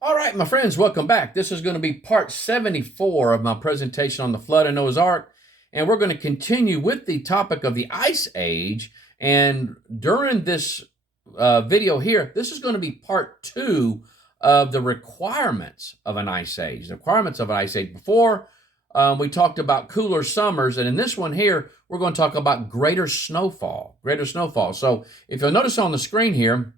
All right, my friends, welcome back. This is going to be part 74 of my presentation on the flood of Noah's Ark, and we're going to continue with the topic of the Ice Age. And during this video here, this is going to be part 2 of the requirements of an Ice Age. The requirements of an Ice Age. Before, we talked about cooler summers, and in this one here, we're going to talk about greater snowfall. Greater snowfall. So if you'll notice on the screen here,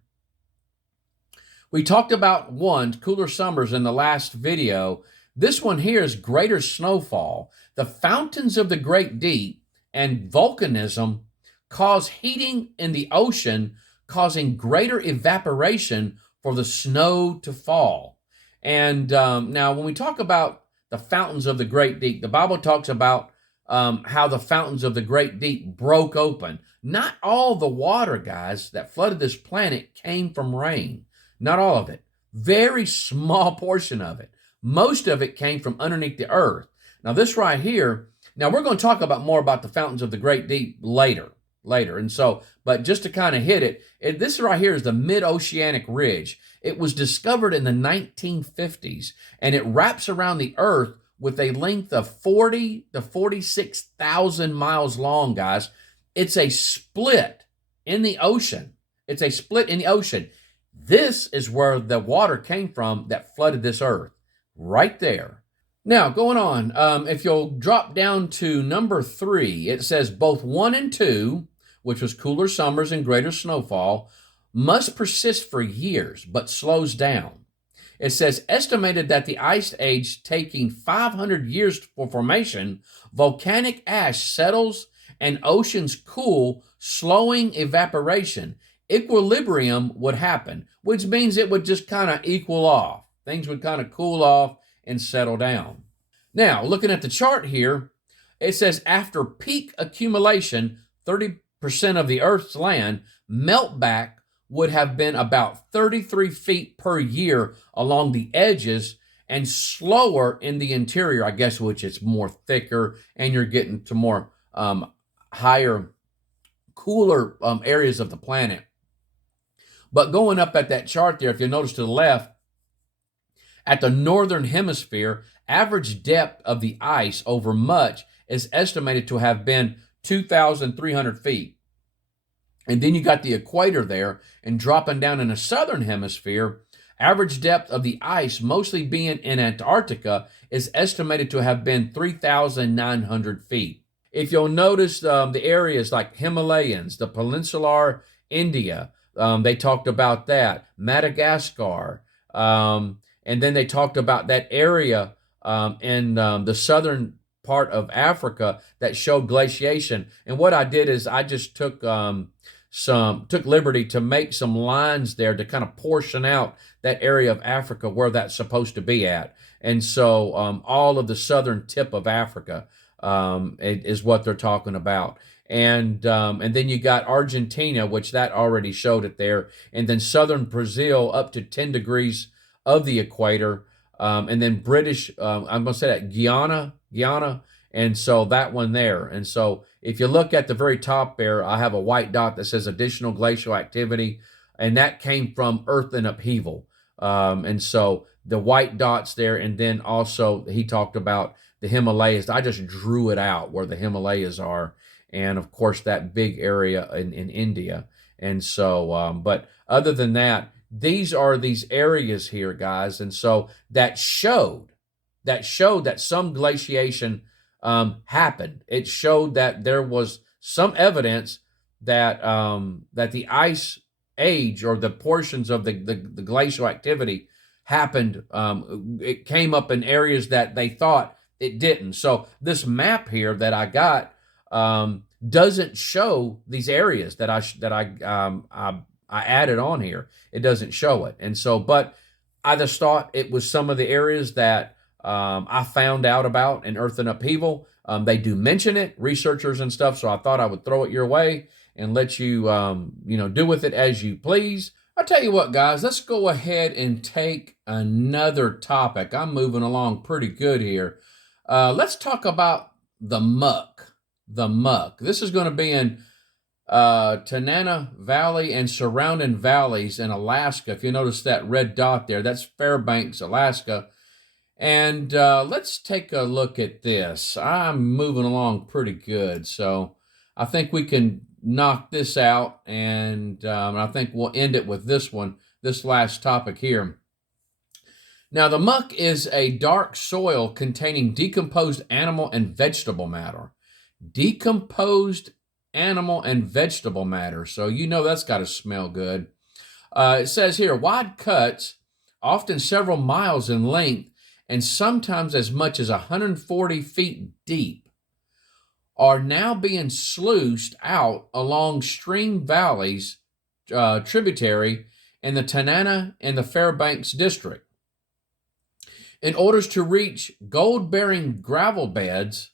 we talked about cooler summers in the last video. This one here is greater snowfall. The fountains of the great deep and volcanism cause heating in the ocean, causing greater evaporation for the snow to fall. And now when we talk about the fountains of the great deep, the Bible talks about how the fountains of the great deep broke open. Not all the water, guys, that flooded this planet came from rain. Not all of it. Very small portion of it. Most of it came from underneath the earth. Now this right here, now we're going to talk about more about the fountains of the great deep later. And so, but just to kind of hit it, this right here is the mid-oceanic ridge. It was discovered in the 1950s, and it wraps around the earth with a length of 40 to 46,000 miles long, guys. It's a split in the ocean. It's a split in the ocean. This is where the water came from that flooded this earth, right there. Now, going on, if you'll drop down to number 3, it says both 1 and 2, which was cooler summers and greater snowfall, must persist for years, but slows down. It says estimated that the Ice Age taking 500 years for formation, volcanic ash settles and oceans cool, slowing evaporation. Equilibrium would happen, which means it would just kind of equal off. Things would kind of cool off and settle down. Now, looking at the chart here, it says after peak accumulation, 30% of the Earth's land, meltback would have been about 33 feet per year along the edges and slower in the interior, I guess, which is more thicker, and you're getting to more higher, cooler areas of the planet. But going up at that chart there, if you notice to the left, at the northern hemisphere, average depth of the ice over much is estimated to have been 2,300 feet. And then you got the equator there, and dropping down in the southern hemisphere, average depth of the ice, mostly being in Antarctica, is estimated to have been 3,900 feet. If you'll notice the areas like Himalayas, the peninsular India, they talked about that, Madagascar, and then they talked about that area in the southern part of Africa that showed glaciation. And what I did is I just took liberty to make some lines there to kind of portion out that area of Africa where that's supposed to be at. And so all of the southern tip of Africa is what they're talking about. And then you got Argentina, which that already showed it there. And then southern Brazil up to 10 degrees of the equator. And then British, I'm going to say that, Guyana. And so that one there. And so if you look at the very top there, I have a white dot that says additional glacial activity. And that came from earth in upheaval. And so the white dots there. And then also he talked about the Himalayas. I just drew it out where the Himalayas are. And of course, that big area in India. And so, but other than that, these are these areas here, guys. And so that showed that some glaciation happened. It showed that there was some evidence that that the ice age, or the portions of the glacial activity, happened. It came up in areas that they thought it didn't. So this map here that I got doesn't show these areas that I added on here. It doesn't show it. And so, but I just thought it was some of the areas that I found out about in Earth in Upheaval. They do mention it, researchers and stuff. So I thought I would throw it your way and let you, do with it as you please. I'll tell you what, guys, let's go ahead and take another topic. I'm moving along pretty good here. Let's talk about the muck. The muck. This is going to be in Tanana Valley and surrounding valleys in Alaska. If you notice that red dot there, that's Fairbanks, Alaska. And let's take a look at this. I'm moving along pretty good, so I think we can knock this out, and I think we'll end it with this one, this last topic here. Now, the muck is a dark soil containing decomposed animal and vegetable matter. Decomposed animal and vegetable matter. So you know that's got to smell good. It says here, wide cuts, often several miles in length, and sometimes as much as 140 feet deep, are now being sluiced out along stream valleys tributary in the Tanana and the Fairbanks district. In order to reach gold-bearing gravel beds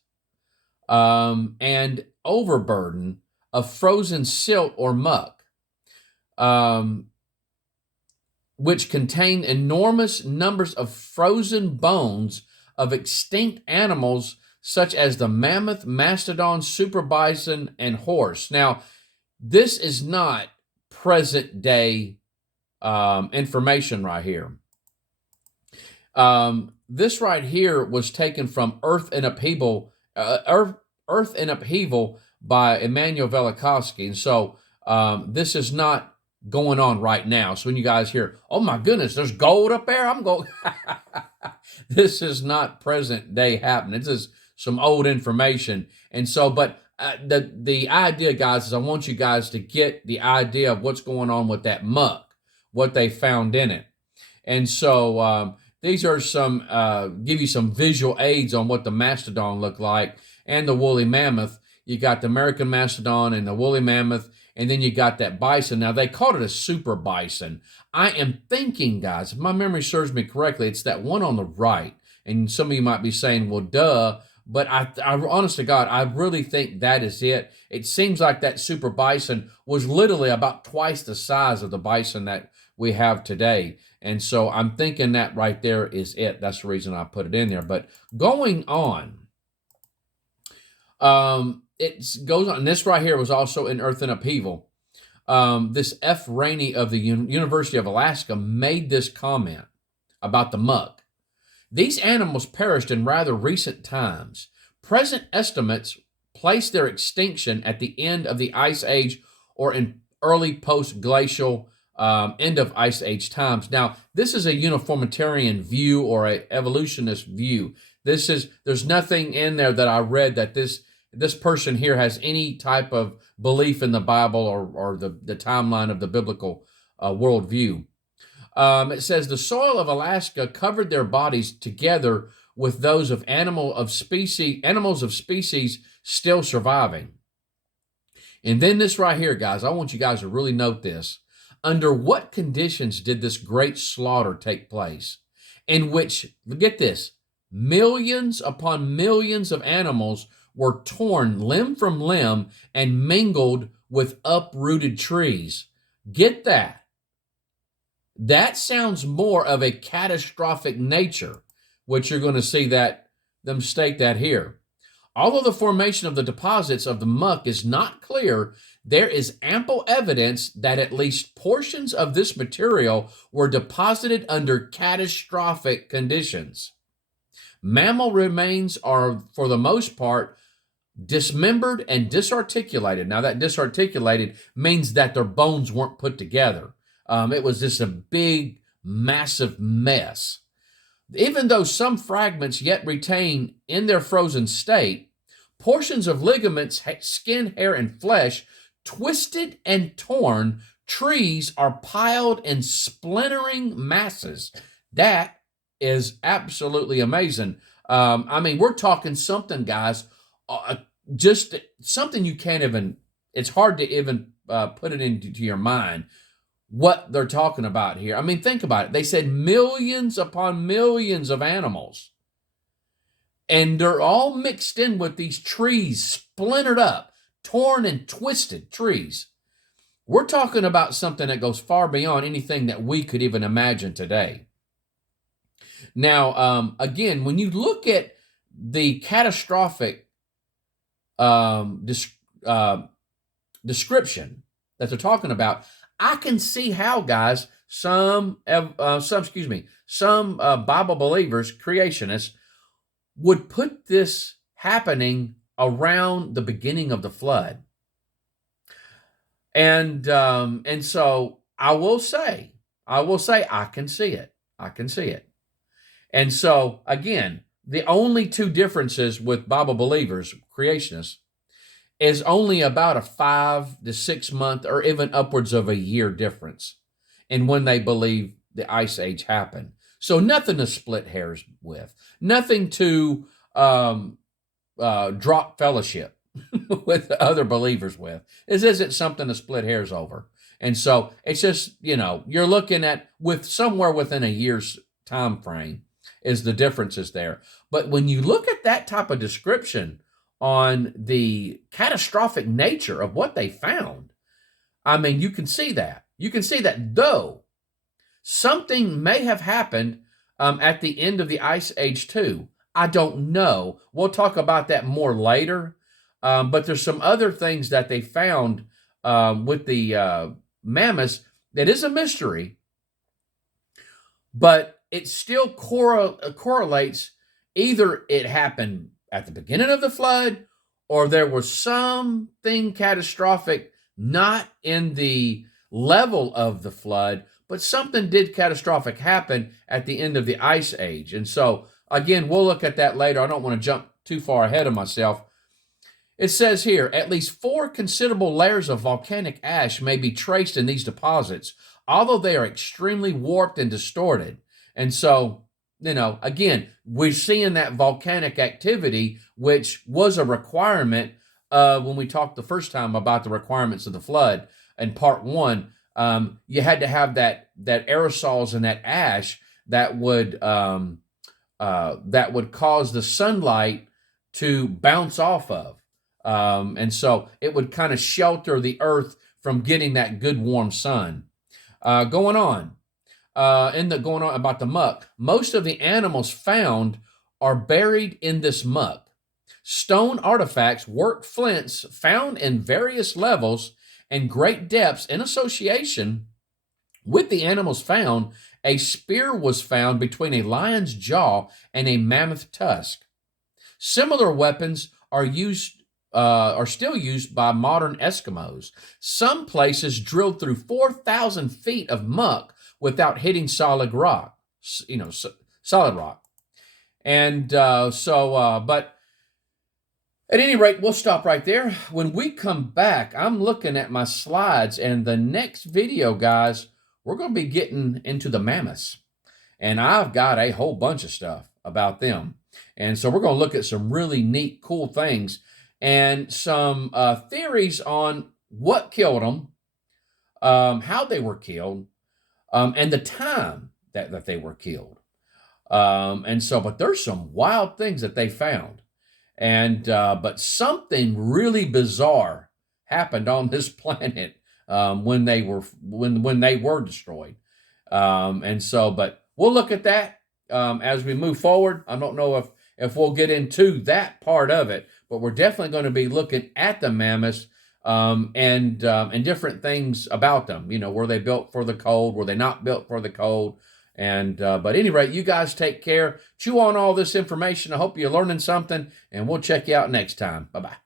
and overburden of frozen silt or muck, which contain enormous numbers of frozen bones of extinct animals such as the mammoth, mastodon, super bison, and horse. Now, this is not present day information right here. This right here was taken from Earth in Upheaval by Emmanuel Velikovsky. And so this is not going on right now. So when you guys hear, oh my goodness, there's gold up there, I'm going, this is not present day happening. This is some old information. And so, but the idea, guys, is I want you guys to get the idea of what's going on with that muck, what they found in it. And so these are some, give you some visual aids on what the mastodon looked like and the woolly mammoth. You got the American mastodon and the woolly mammoth, and then you got that bison. Now, they called it a super bison. I am thinking, guys, if my memory serves me correctly, it's that one on the right. And some of you might be saying, well, duh. But I honest to God, I really think that is it. It seems like that super bison was literally about twice the size of the bison that we have today. And so I'm thinking that right there is it. That's the reason I put it in there. But going on, it goes on. And this right here was also in Earth in Upheaval. This F. Rainey of the University of Alaska made this comment about the muck. These animals perished in rather recent times. Present estimates place their extinction at the end of the Ice Age or in early post-glacial end of Ice Age times. Now, this is a uniformitarian view or an evolutionist view. There's nothing in there that I read that this person here has any type of belief in the Bible or the timeline of the biblical worldview. It says the soil of Alaska covered their bodies together with those of animals of species still surviving. And then this right here, guys, I want you guys to really note this. Under what conditions did this great slaughter take place? In which, get this, millions upon millions of animals were torn limb from limb and mingled with uprooted trees. Get that. That sounds more of a catastrophic nature, which you're going to see that them state that here. Although the formation of the deposits of the muck is not clear, there is ample evidence that at least portions of this material were deposited under catastrophic conditions. Mammal remains are, for the most part, dismembered and disarticulated. Now, that disarticulated means that their bones weren't put together. It was just a big, massive mess. Even though some fragments yet retain in their frozen state, portions of ligaments, skin, hair, and flesh, twisted and torn, trees are piled in splintering masses. That is absolutely amazing. I mean, we're talking something, guys, just something you can't even, it's hard to even put it into your mind what they're talking about here. I mean, think about it. They said millions upon millions of animals. And they're all mixed in with these trees, splintered up, torn and twisted trees. We're talking about something that goes far beyond anything that we could even imagine today. Now, again, when you look at the catastrophic description that they're talking about, I can see how, guys, some Bible believers, creationists, would put this happening around the beginning of the flood. And so I will say, I can see it. I can see it. And so again, the only two differences with Bible believers, creationists, is only about a 5 to 6 month or even upwards of a year difference in when they believe the ice age happened. So nothing to split hairs with, nothing to drop fellowship with other believers with. This isn't something to split hairs over. And so it's just, you're looking at with somewhere within a year's time frame is the differences there. But when you look at that type of description on the catastrophic nature of what they found, I mean, you can see that. You can see that though something may have happened at the end of the Ice Age too. I don't know. We'll talk about that more later. But there's some other things that they found with the mammoths that is a mystery, but it still correlates. Either it happened at the beginning of the flood, or there was something catastrophic, not in the level of the flood, but something did catastrophic happen at the end of the Ice Age. And so, again, we'll look at that later. I don't want to jump too far ahead of myself. It says here, at least 4 considerable layers of volcanic ash may be traced in these deposits, although they are extremely warped and distorted. And so, again, we're seeing that volcanic activity, which was a requirement when we talked the first time about the requirements of the flood in part 1. You had to have that aerosols and that ash that would cause the sunlight to bounce off of. And so it would kind of shelter the earth from getting that good warm sun. Going on about the muck, most of the animals found are buried in this muck. Stone artifacts, worked flints found in various levels and great depths in association with the animals found. A spear was found between a lion's jaw and a mammoth tusk. Similar weapons are still used by modern Eskimos. Some places drilled through 4,000 feet of muck without hitting solid rock. Solid rock. And but at any rate, we'll stop right there. When we come back, I'm looking at my slides, and the next video, guys, we're going to be getting into the mammoths. And I've got a whole bunch of stuff about them. And so we're going to look at some really neat, cool things and some theories on what killed them, how they were killed, and the time that they were killed. But there's some wild things that they found. But something really bizarre happened on this planet when they were destroyed. But we'll look at that as we move forward. I don't know if we'll get into that part of it, but we're definitely going to be looking at the mammoths and different things about them. Were they built for the cold? Were they not built for the cold? But at any rate, you guys take care. Chew on all this information. I hope you're learning something, and we'll check you out next time. Bye-bye.